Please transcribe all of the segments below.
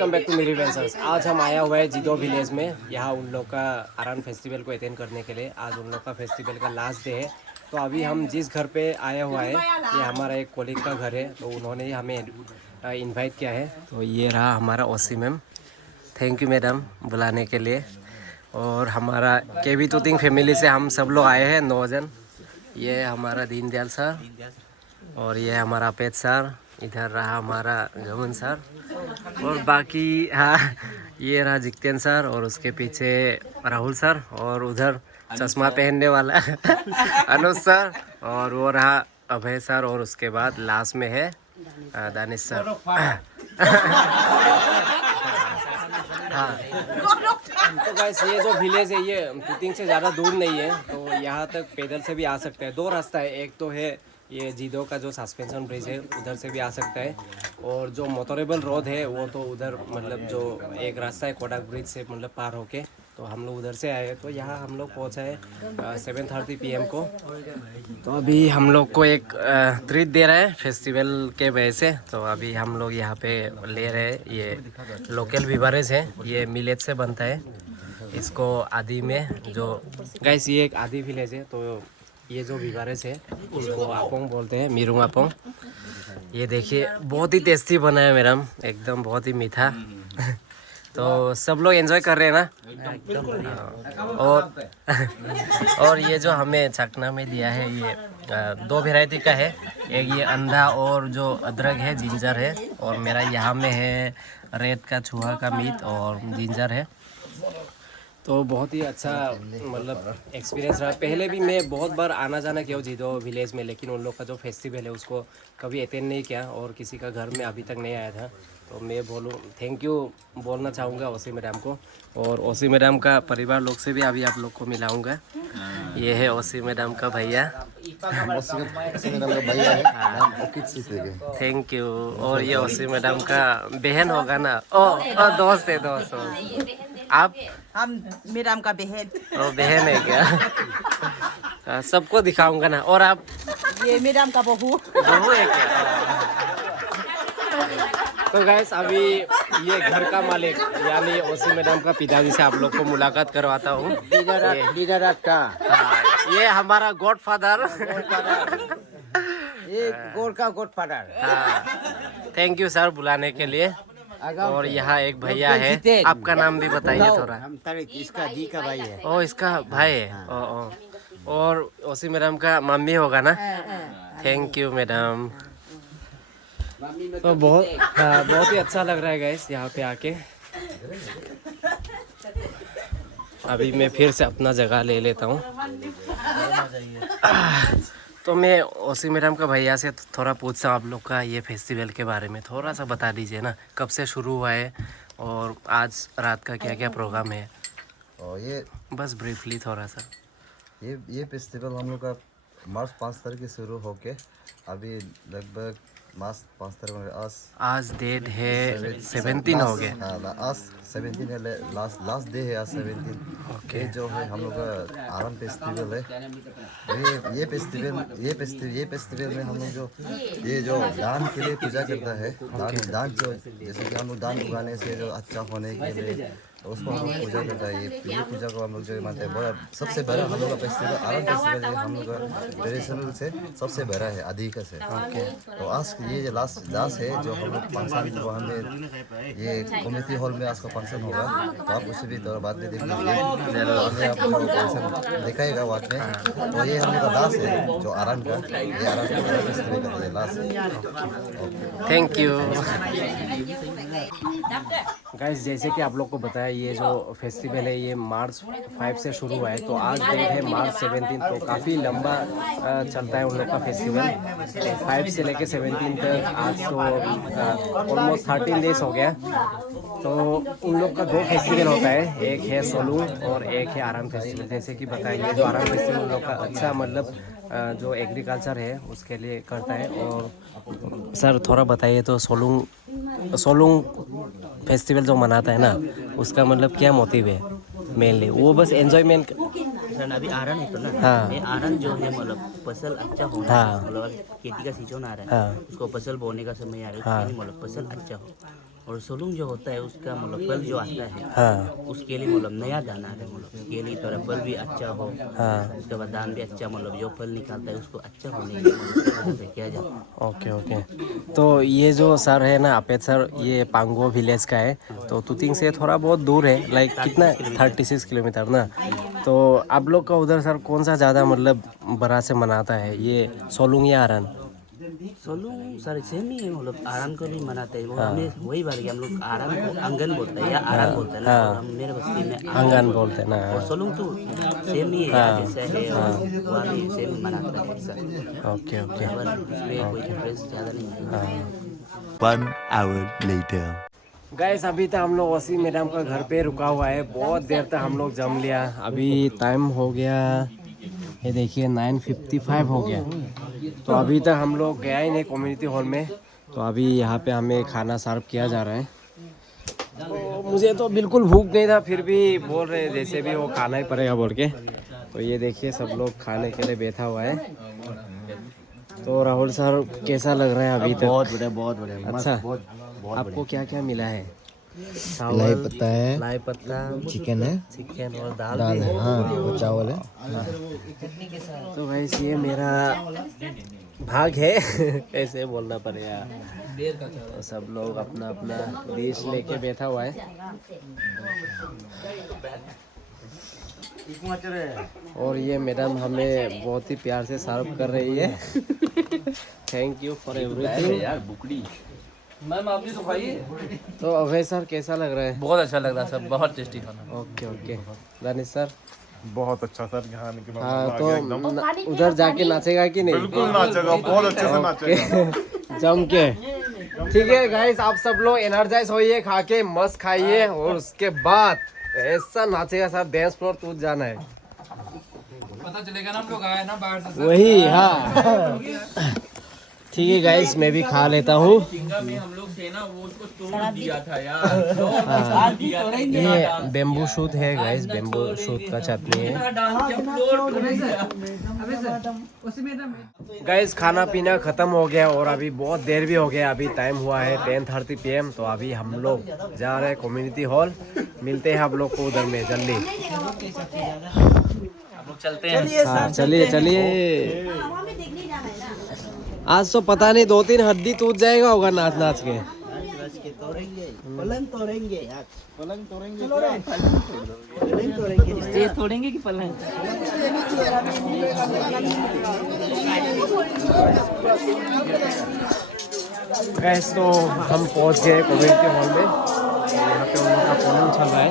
Welcome back to मेरी वेंसर्स। आज हम आया हुआ है जिदो विलेज में। यहाँ उन लोग का आरान फेस्टिवल को अटेंड करने के लिए। आज उन लोग का फेस्टिवल का लास्ट डे है। तो अभी हम जिस घर पे आया हुआ है ये हमारा एक कोलीग का घर है। तो उन्होंने ही हमें इनवाइट किया है। तो ये रहा हमारा ओसी मैम। थैंक यू मैडम बुलाने के लिए। और हमारा केवी तूतिंग फैमिली से हम सब लोग आए हैं 9 जन। ये हमारा दीनदयाल सर और ये हमारा अपेत सर। इधर रहा हमारा गमन सर और बाकी हाँ ये रहा जिक्तेन सर और उसके पीछे राहुल सर और उधर चश्मा पहनने वाला अनुज सर और वो रहा अभय सर और उसके बाद लास्ट में है दानिश सर। हाँ तो गाइस ये जो विलेज है ये तूतिंग से ज़्यादा दूर नहीं है। तो यहाँ तक पैदल से भी आ सकते हैं। 2 रास्ता है। एक तो है ये जिदो का जो सस्पेंशन ब्रिज है उधर से भी आ सकता है और जो मोटरेबल रोड है वो तो उधर मतलब जो एक रास्ता है कोडाक ब्रिज से मतलब पार होके। तो हम लोग उधर से आए। तो यहाँ हम लोग पहुँचा है 7:30 PM को। तो अभी हम लोग को एक ट्रीट दे रहा है फेस्टिवल के वजह से। तो अभी हम लोग यहाँ पे ले रहे हैं ये लोकल बिवरेज है। ये मिलेट से बनता है। इसको आदि में जो गाइस ये एक आदि विलेज है। तो ये जो बिवरेज है उसको आपोंग बोलते हैं, मीरुंग आपोंग। ये देखिए बहुत ही टेस्टी बना है मैडम, एकदम बहुत ही मीठा। तो सब लोग एंजॉय कर रहे हैं ना। और ये जो हमें चखना में दिया है ये 2 वैरायटी का है। एक ये अंडा और जो अदरक है जिंजर है और मेरा यहाँ में है रेड का चूहा का मीट और जिंजर है। तो बहुत ही अच्छा मतलब एक्सपीरियंस रहा। पहले भी मैं बहुत बार आना जाना किया जिदो विलेज में, लेकिन उन लोग का जो फेस्टिवल है उसको कभी अटेंड नहीं किया और किसी का घर में अभी तक नहीं आया था। तो मैं बोलूँ थैंक यू बोलना चाहूँगा ओसी मैडम को। और ओसी मैडम का परिवार लोग से भी अभी आप लोग को मिलाऊँगा। ये है ओसी मैडम का भैया। Thank you. और ये ओसी मैडम का बहन होगा ना। ओ दोस्त है दोस्त। आप हम मैडम का बहन। ओ बहन है क्या? सबको दिखाऊंगा ना। और आप? ये मैडम का बहू। बहू है क्या? तो गैस अभी ये घर का मालिक यानी ओसी मैडम का पिताजी से आप लोग को मुलाकात करवाता हूँ। लीडर का ये हमारा गॉडफादर। ये गोर का गॉडफादर। हाँ थैंक यू सर बुलाने के लिए। और यहाँ एक भैया है, आपका नाम भी बताइए थोड़ा। हम तारिक, इसका दी का भाई है। ओ इसका भाई है। ओ और ओसी मैडम का मम्मी होगा ना। Thank you madam. तो बहुत ही अच्छा लग रहा है गाइस यहाँ पे आके। अभी मैं फिर से अपना जगह ले लेता हूँ। तो मैं ओसी मैडम का भैया से थोड़ा पूछता हूँ आप लोग का ये फेस्टिवल के बारे में थोड़ा सा बता दीजिए ना। कब से शुरू हुआ है और आज रात का क्या क्या प्रोग्राम है। और ये बस ब्रीफली थोड़ा सा। ये फेस्टिवल हम लोग का मार्च 5 तारीख से शुरू होके अभी लगभग मार्च 5 तारीख आज डेट है 17 हो गया। हाँ आज 17 है। लास्ट डे है आज 17। ओके जो है हम लोग का आराम फेस्टिवल है। ये फेस्टिवल में हम लोग जो दान के लिए पूजा करता है। दान जो जैसे कि हम लोग दान उगाने से जो अच्छा होने के लिए उसको हम लोग पूजा करता है। ये पूजा को हम लोग जो मानते हैं बड़ा सबसे बड़ा हम लोग का फेस्टिवल आराम फेस्टिवल है। हम लोग का ट्रेडिशनल से सबसे बड़ा है अधिका से। तो आज ये लास्ट है जो हम लोग फंक्शन जो हमें ये कम्युनिटी हॉल में आज का फंक्शन होगा। तो आप उसे भी थोड़ा बाद में देख लीजिए। आपको फंक्शन दिखाएगा वहाँ में। तो ये हम लोग का लास्ट है जो आराम का ये आराम का फेस्टिवल का लास्ट है। Thank you guys. जैसे कि आप लोग को बताया ये जो फेस्टिवल है ये मार्च 5 से शुरू हुआ है। तो आज डेट है मार्च 17। तो काफ़ी लंबा चलता है उन लोग का फेस्टिवल। तो 5 से लेके 17 तक आज तो ऑलमोस्ट 13 डेज हो गया। तो उन लोग का 2 फेस्टिवल होता है, एक है सोलूंग और एक है आराम फेस्टिवल। जैसे कि बताएंगे जो आराम फेस्टिवल उन लोग का अच्छा मतलब जो एग्रीकल्चर है उसके लिए करता है। और सर थोड़ा बताइए तो सोलूंग फेस्टिवल जो मनाता है ना उसका मतलब क्या मोटिव है मेनली? वो बस एंजॉयमेंट। अभी आरन है तो ना। हाँ। ये आरन जो है मतलब फसल अच्छा होना। हाँ। मतलब खेती का सीजन आ रहा है। हाँ। उसको फसल बोने का समय आ रहा है। हाँ। मतलब फसल अच्छा हो और सोलुंग जो होता है उसका मतलब बल जो आता है हाँ उसके लिए मतलब नया दाना है, मतलब उसके लिए थोड़ा बल भी अच्छा हो, हाँ उसके बाद दान भी अच्छा, मतलब जो फल निकालता है उसको अच्छा होने के लिए मतलब उसके वजह से किया जाता है। Okay okay. तो ये जो सर है ना अपेत सर, ये पांगो विलेज का है, तो तुतिंग से थोड़ा बहुत दूर है, लाइक कितना 36 किलोमीटर ना। तो आप लोग का उधर सर कौन सा ज़्यादा मतलब बड़ा से मनाता है, ये सोलुंग या आरन? सोलुंग सारे सेम ही है, मतलब आराम को भी मनाते हैं, और हमें वही बात है कि हम लोग आराम को अंगन बोलते हैं या आराम बोलते हैं ना, और हम मेरे बस्ती में आंगन बोलते हैं ना। और सोलुंग तो सेम ही है यहाँ जैसा है, और वहाँ भी सेम ही मनाता है ऐसा, ओके ओके बराबर है, इसमें कोई डिफरेंस ज़्यादा नहीं है। 1 hour later. गाइस अभी तक हम लोग वसीम मैडम का घर पे रुका हुआ है, बहुत देर तक हम लोग जम लिया। अभी टाइम हो गया, ये देखिए 9:55 हो गया। तो अभी तक हम लोग गया ही नहीं कम्युनिटी हॉल में। तो अभी यहाँ पे हमें खाना सर्व किया जा रहा है। तो मुझे तो बिल्कुल भूख नहीं था, फिर भी बोल रहे जैसे भी वो खाना ही पड़ेगा बोल के। तो ये देखिए सब लोग खाने के लिए बैठा हुआ है। तो राहुल सर कैसा लग रहा है अभी तक? बहुत बढ़िया अच्छा, आपको क्या क्या मिला है? लाई पत्ता है, लाई पत्ता, चिकन है, चिकन और दाल दाल भी है, हाँ और चावल है। तो भाई ये मेरा भाग है ऐसे बोलना पड़ेगा। तो सब लोग अपना अपना डिश लेके बैठा हुआ है। और ये मैडम हमें बहुत ही प्यार से सर्व कर रही है। Thank you for everything. Ma'am आपने तो खाई है? तो अभय सर कैसा लग रहा है? बहुत अच्छा लग रहा है सर, बहुत टेस्टी खाना। Okay okay. दानिश सर? बहुत अच्छा सर, यहाँ आने के बाद हाँ मजा आ तो गया एकदम। उधर जाके नाचेगा कि नहीं? बिल्कुल नाचेगा, बहुत अच्छे से नाचेगा। जम के। ठीक है गाइस, आप सब लोग एनर्जाइज होइए, खा के मस्त खाइए, और उसके बाद ऐसा नाचेगा सर, डांस फ्लोर टूट जाना है। पता चलेगा ना हम लोग आए ना बाहर से। वही हाँ। ठीक है गाइस, मैं भी खा लेता हूँ। में हम लोग थे ना, वो उसको तोड़ दिया था यार। ये बेम्बू शूट है गाइस, बेम्बू शूट का चटनी है गाइस। खाना पीना खत्म हो गया और अभी बहुत देर भी हो गया। अभी टाइम हुआ है 10:30 PM। तो अभी हम लोग जा रहे हैं कम्युनिटी हॉल। मिलते हैं आप लोग को उधर में जल्दी। चलते हैं। हाँ चलिए चलिए। आज तो पता नहीं 2-3 हड्डी टूट जाएगा होगा नाच नाच के। पलंग तोड़ेंगे यार, पलंग तोड़ेंगे, स्टेज तोड़ेंगे कि पलंग? गैस तो हम पहुंच गए कम्युनिटी हॉल में। यहाँ पे उन लोग का प्रोग्राम चल रहा है।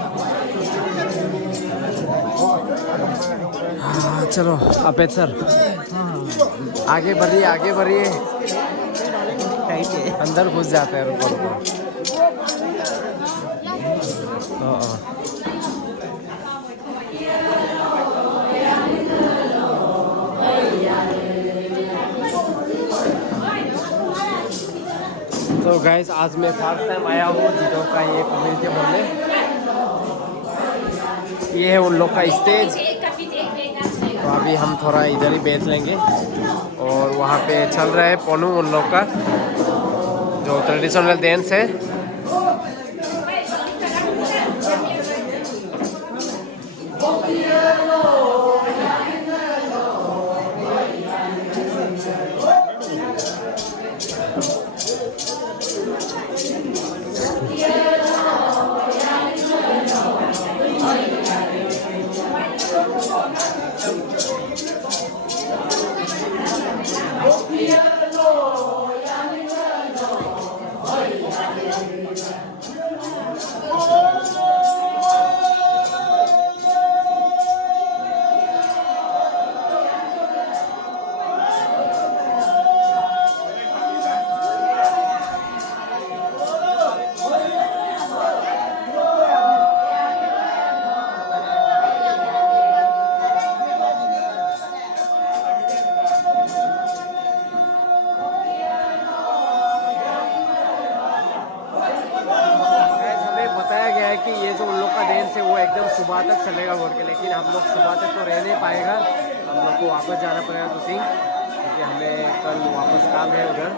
हाँ, चलो अपेत सर आगे बढ़िए, आगे बढ़िए। अंदर घुस जाते हैं, रुको रुको। तो गाइस आज मैं फर्स्ट टाइम आया हूँ जिदो का ये कम्युनिटी हॉल में। ये है उन लोग का स्टेज। तो अभी हम थोड़ा इधर ही बैठ लेंगे। और वहाँ पे चल रहा है पोनू उन लोग का जो ट्रेडिशनल डांस है। कि ये जो उन लोग का डांस है वो एकदम सुबह तक चलेगा बोल के, लेकिन हम लोग सुबह तक तो रह नहीं पाएगा। हम लोग को वापस जाना पड़ेगा क्योंकि हमें कल वापस काम है उधर।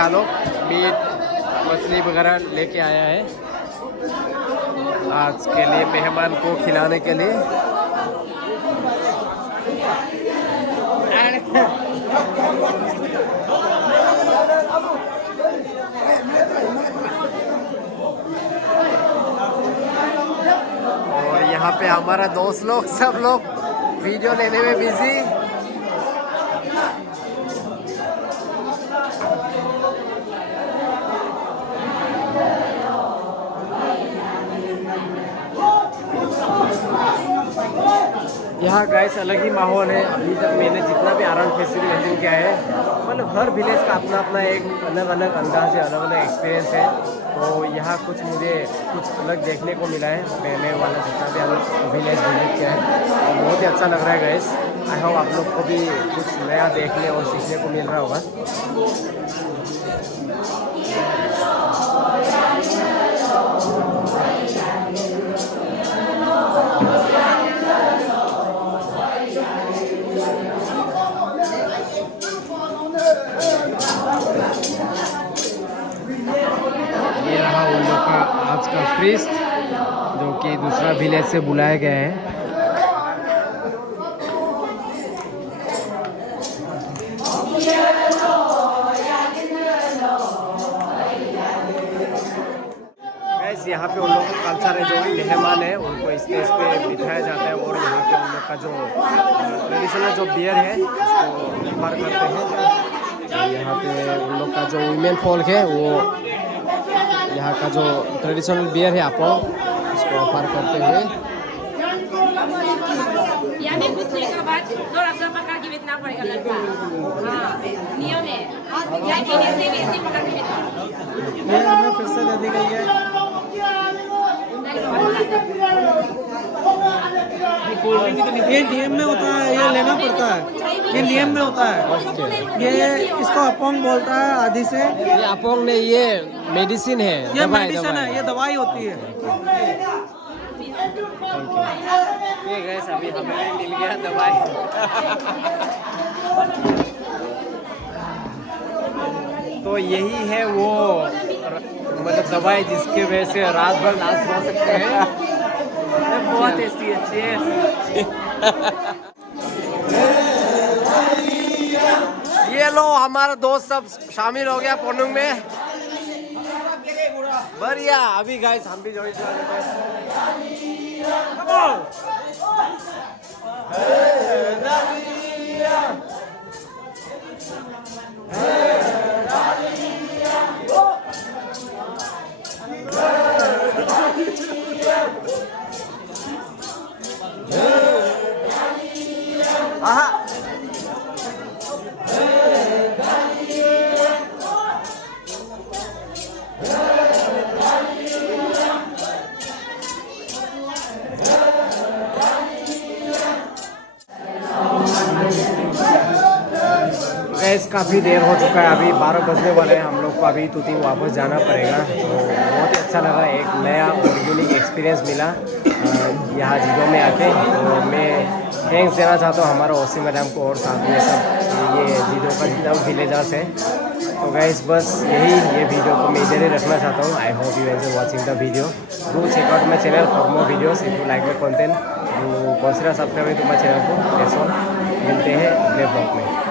लड़का लोग मीट मछली वगैरह लेके आया है आज के लिए मेहमान को खिलाने के लिए। और यहाँ पे हमारा दोस्त लोग सब लोग वीडियो लेने में बिजी। यहाँ गाइस अलग ही माहौल है। अभी तक मैंने जितना भी आराम फेस्टिवल अटेंड किया है, मतलब हर विलेज का अपना अपना एक अलग अलग अंदाज है, अलग अलग एक्सपीरियंस है। तो यहाँ कुछ मुझे कुछ अलग देखने को मिला है पहले वाला जितना भी हम विलेज विजिट किया है, और बहुत ही अच्छा लग रहा है गाइस। आई होप आप लोग को भी कुछ नया देखने और सीखने को मिल रहा होगा। ये रहा उन लोग का आज का फीस्ट, जो कि दूसरा विलेज से बुलाया गया है। गैस यहाँ पे उन लोगों का कल्चर है, जो भी मेहमान है उनको स्टेज पे बिठाया जाता है और यहाँ पे उन लोग का जो ट्रेडिशनल जो बियर है उसको ऑफर करते हैं। यहाँ पे उन लोग का जो वुमेन फोल्क है वो यहाँ का जो ट्रेडिशनल बियर है आपको इसको ऑफर करते हुए। यानी पूछने के बाद 2 अक्षर पकड़ के बेचना पड़ेगा लड़का। हाँ नियम है, यानी ऐसे वैसे पकड़ के बेचना। ये हमें फिर से दे दी गई है। ये नियम में होता है, ये लेना पड़ता है, ये नियम में होता है। ये इसको अपोंग बोलता है आदि से। ये अपोंग नहीं, ये मेडिसिन है, ये मेडिसिन है, ये दवाई होती है। ये गैस अभी हमें मिल गया दवाई। तो यही है वो मतलब दवाई जिसकी वजह से रात भर नाच हो सकते हैं। बहुत टेस्टी अच्छी है। ये लो हमारा दोस्त सब शामिल हो गया पोनुंग में। बढ़िया। अभी गाइस हम भी ज्वाइन कर लेते हैं। Come on! गैस काफ़ी देर हो चुका है, अभी 12 बजने वाले हैं। हम लोग को अभी तुतिंग वापस जाना पड़ेगा। तो बहुत ही अच्छा लगा, एक नया और यूनिक एक्सपीरियंस मिला यहाँ जिदो में आके। तो मैं थैंक्स देना चाहता हूँ हमारा ओसी मैडम को और साथ में सब ये जिदो का जितना विलेजर्स है। तो गैस बस ये वीडियो को मैं इधर ही रखना चाहता हूँ। I hope you enjoy watching the video. Do check out my channel for more videos. If you like my content do consider subscribing to my channel को। That's all. मिलते हैं अगले ब्लॉग में।